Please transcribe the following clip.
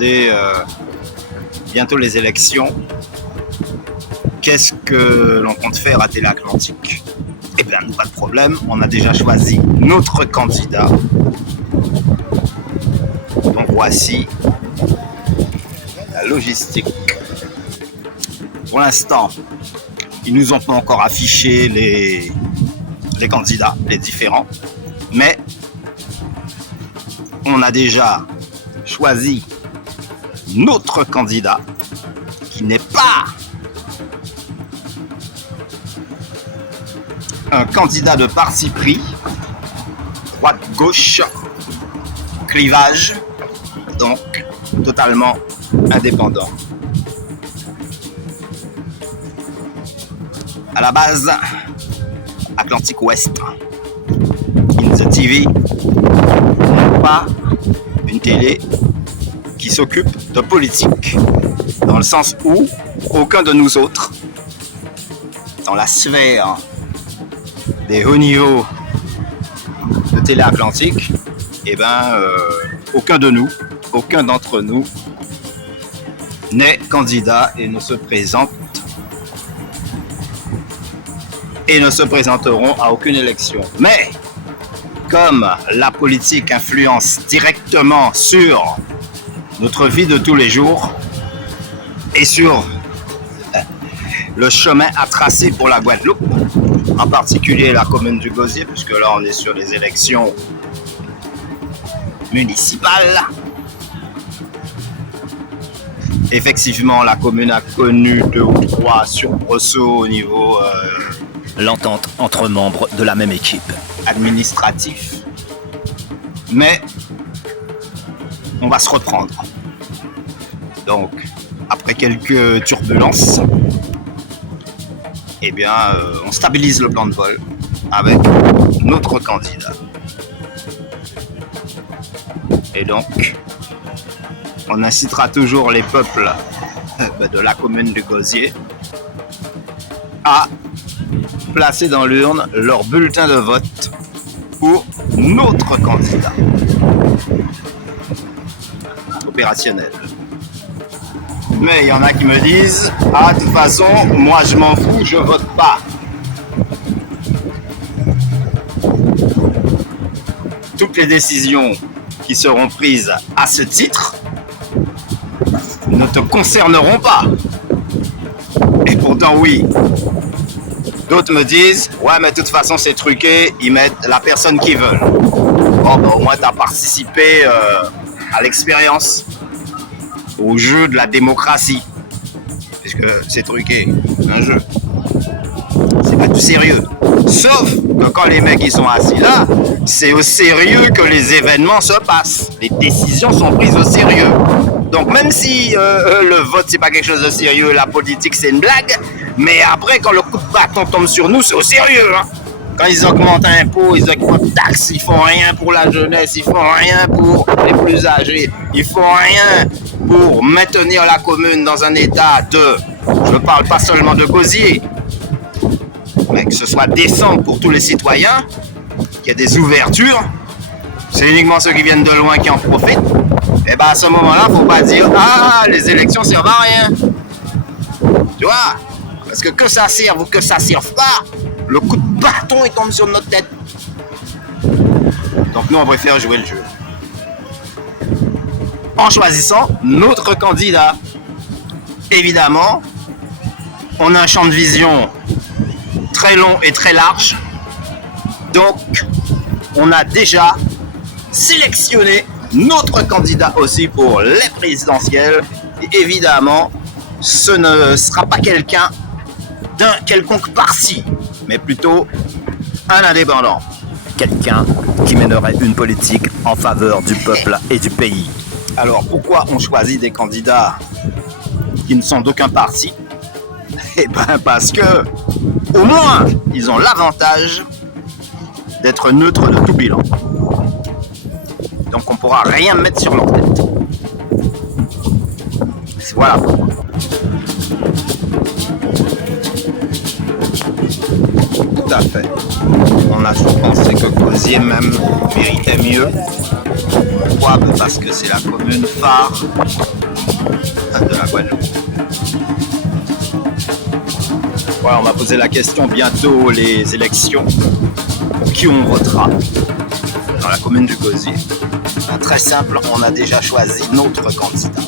Regardez bientôt les élections. Qu'est-ce que l'on compte faire à Télé Atlantique? Eh bien, pas de problème, on a déjà choisi notre candidat. Donc voici la logistique. Pour l'instant, ils nous ont pas encore affiché les candidats, les différents, mais on a déjà choisi notre candidat qui n'est pas un candidat de parti pris, droite-gauche, clivage, donc totalement indépendant. À la base, Atlantique Ouest, In the TV, n'est pas une télé qui s'occupe de politique, dans le sens où aucun de nous autres, dans la sphère des hauts niveaux de Télé Atlantique, eh ben, aucun d'entre nous n'est candidat et ne se présente et ne se présenteront à aucune élection. Mais comme la politique influence directement sur notre vie de tous les jours et sur le chemin à tracer pour la Guadeloupe, en particulier la commune du Gosier, puisque là on est sur les élections municipales. Effectivement, la commune a connu 2 ou 3 soubresauts au niveau l'entente entre membres de la même équipe. Administratif. Mais on va se reprendre. Donc, après quelques turbulences, eh bien, on stabilise le plan de vol avec notre candidat. Et donc, on incitera toujours les peuples de la commune du Gosier à placer dans l'urne leur bulletin de vote pour notre candidat opérationnel. Mais il y en a qui me disent « Ah, de toute façon, moi je m'en fous, je vote pas. » Toutes les décisions qui seront prises à ce titre ne te concerneront pas. Et pourtant, oui. D'autres me disent « Ouais, mais de toute façon, c'est truqué, ils mettent la personne qu'ils veulent. » Bon, ben, au moins, tu as participé à l'expérience, au jeu de la démocratie. Puisque c'est truqué, un jeu. C'est pas du sérieux. Sauf que quand les mecs ils sont assis là, c'est au sérieux que les événements se passent. Les décisions sont prises au sérieux. Donc même si le vote c'est pas quelque chose de sérieux, la politique c'est une blague, mais après quand le coup de bâton tombe sur nous, c'est au sérieux. Hein. Quand ils augmentent impôts, ils augmentent taxes, ils font rien pour la jeunesse, ils font rien pour les plus âgés, ils font rien pour maintenir la commune dans un état de, je parle pas seulement de Gosier, mais que ce soit décent pour tous les citoyens, qu'il y ait des ouvertures, c'est uniquement ceux qui viennent de loin qui en profitent. Et ben à ce moment-là, faut pas dire ah les élections servent à rien. Tu vois? Parce que ça serve ou que ça serve pas, le coup de bâton il tombe sur notre tête. Donc nous on préfère jouer le jeu. En choisissant notre candidat. Évidemment, on a un champ de vision très long et très large. Donc, on a déjà sélectionné notre candidat aussi pour les présidentielles. Et évidemment, ce ne sera pas quelqu'un d'un quelconque parti, mais plutôt un indépendant. Quelqu'un qui mènerait une politique en faveur du peuple et du pays. Alors, pourquoi on choisit des candidats qui ne sont d'aucun parti? Eh bien, parce que, au moins, ils ont l'avantage d'être neutres de tout bilan. Donc, on ne pourra rien mettre sur leur tête. Voilà. Tout à fait. On a toujours pensé que Gosier même méritait mieux. Pourquoi? Parce que c'est la commune phare de la Guadeloupe. Ouais, on m'a posé la question, bientôt les élections. Pour qui on votera dans la commune du Gosier? Très simple, on a déjà choisi notre candidat.